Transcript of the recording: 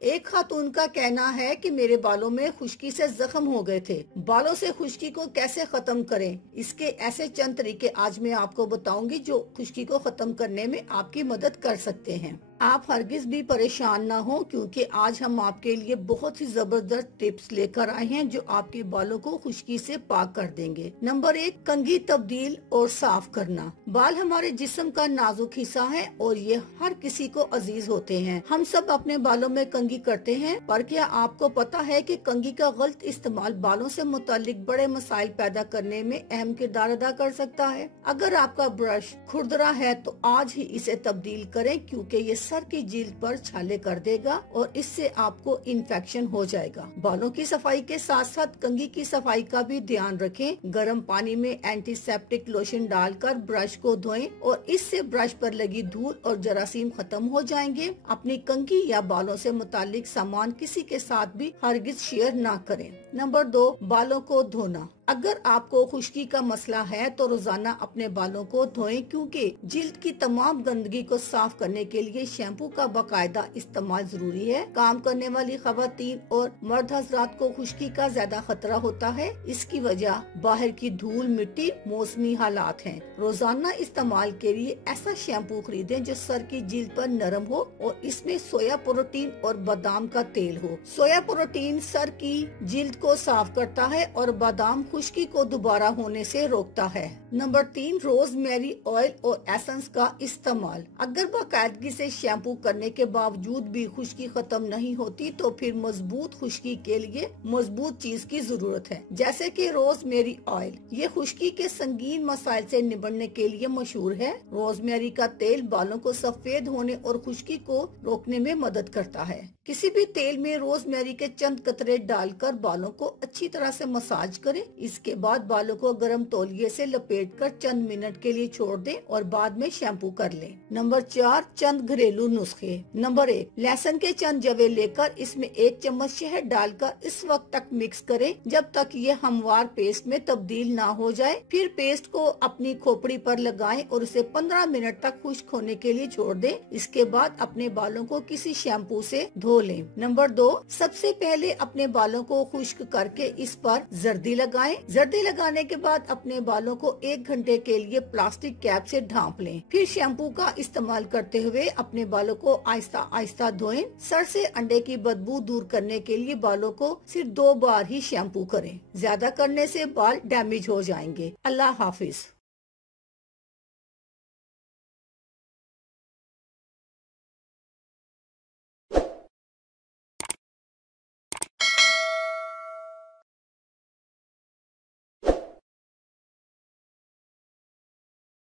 एक खातून का कहना है कि मेरे बालों में खुश्की से जख्म हो गए थे। बालों से खुश्की को कैसे खत्म करें, इसके ऐसे चंद तरीके आज मैं आपको बताऊंगी जो खुश्की को खत्म करने में आपकी मदद कर सकते हैं। आप हरगिज भी परेशान ना हो, क्योंकि आज हम आपके लिए बहुत ही जबरदस्त टिप्स लेकर आए हैं जो आपके बालों को खुश्की से पाक कर देंगे। नंबर 1, कंघी तब्दील और साफ करना। बाल हमारे जिस्म का नाजुक हिस्सा है और ये हर किसी को अजीज होते हैं। हम सब अपने बालों में कंघी करते हैं, पर क्या आपको पता है कि कंघी का गलत इस्तेमाल बालों से मुतालिक बड़े मसाइल पैदा करने में अहम किरदार अदा कर सकता है। अगर आपका ब्रश खुरदरा है तो आज ही इसे तब्दील करें, क्योंकि ये सर की जिल्द पर छाले कर देगा और इससे आपको इन्फेक्शन हो जाएगा। बालों की सफाई के साथ साथ कंघी की सफाई का भी ध्यान रखें। गर्म पानी में एंटीसेप्टिक लोशन डालकर ब्रश को धोएं और इससे ब्रश पर लगी धूल और जरासीम खत्म हो जाएंगे। अपनी कंघी या बालों से मुतालिक सामान किसी के साथ भी हरगिज शेयर ना करें। नंबर 2, बालों को धोना। अगर आपको खुश्की का मसला है तो रोजाना अपने बालों को धोएं, क्योंकि जिल्द की तमाम गंदगी को साफ करने के लिए शैम्पू का बाकायदा इस्तेमाल जरूरी है। काम करने वाली खवातीन और मर्द हजरात को खुश्की का ज्यादा खतरा होता है। इसकी वजह बाहर की धूल, मिट्टी, मौसमी हालात हैं। रोजाना इस्तेमाल के लिए ऐसा शैम्पू खरीदें जो सर की जिल्द पर नरम हो और इसमें सोया प्रोटीन और बादाम का तेल हो। सोया प्रोटीन सर की जिल्द को साफ करता है और बादाम खुश्की को दोबारा होने से रोकता है। नंबर 3, रोजमेरी ऑयल और एसेंस का इस्तेमाल। अगर बाकायदगी से शैम्पू करने के बावजूद भी खुश्की खत्म नहीं होती तो फिर मजबूत खुश्की के लिए मजबूत चीज की जरूरत है, जैसे कि रोजमेरी ऑयल। ये खुश्की के संगीन मसाइल से निपटने के लिए मशहूर है। रोजमेरी का तेल बालों को सफेद होने और खुश्की को रोकने में मदद करता है। किसी भी तेल में रोजमेरी के चंद कतरे डालकर बालों को अच्छी तरह से मसाज करें। इसके बाद बालों को गर्म तौलिए से लपेटकर चंद मिनट के लिए छोड़ दें और बाद में शैम्पू कर लें। नंबर 4, चंद घरेलू नुस्खे। नंबर 1, लहसुन के चंद जवे लेकर इसमें 1 चम्मच शहद डालकर इस वक्त तक मिक्स करें जब तक ये हमवार पेस्ट में तब्दील ना हो जाए। फिर पेस्ट को अपनी खोपड़ी पर लगाएं और उसे 15 मिनट तक खुश्क होने के लिए छोड़ दें। इसके बाद अपने बालों को किसी शैम्पू से धो लें। नंबर 2, सबसे पहले अपने बालों को खुश्क करके इस पर जर्दी लगाएं। जर्दी लगाने के बाद अपने बालों को 1 घंटे के लिए प्लास्टिक कैप से ढांप लें। फिर शैम्पू का इस्तेमाल करते हुए अपने बालों को आहिस्ता आहिस्ता धोएं। सर से अंडे की बदबू दूर करने के लिए बालों को सिर्फ 2 बार ही शैम्पू करें। ज्यादा करने से बाल डैमेज हो जाएंगे। अल्लाह हाफिज।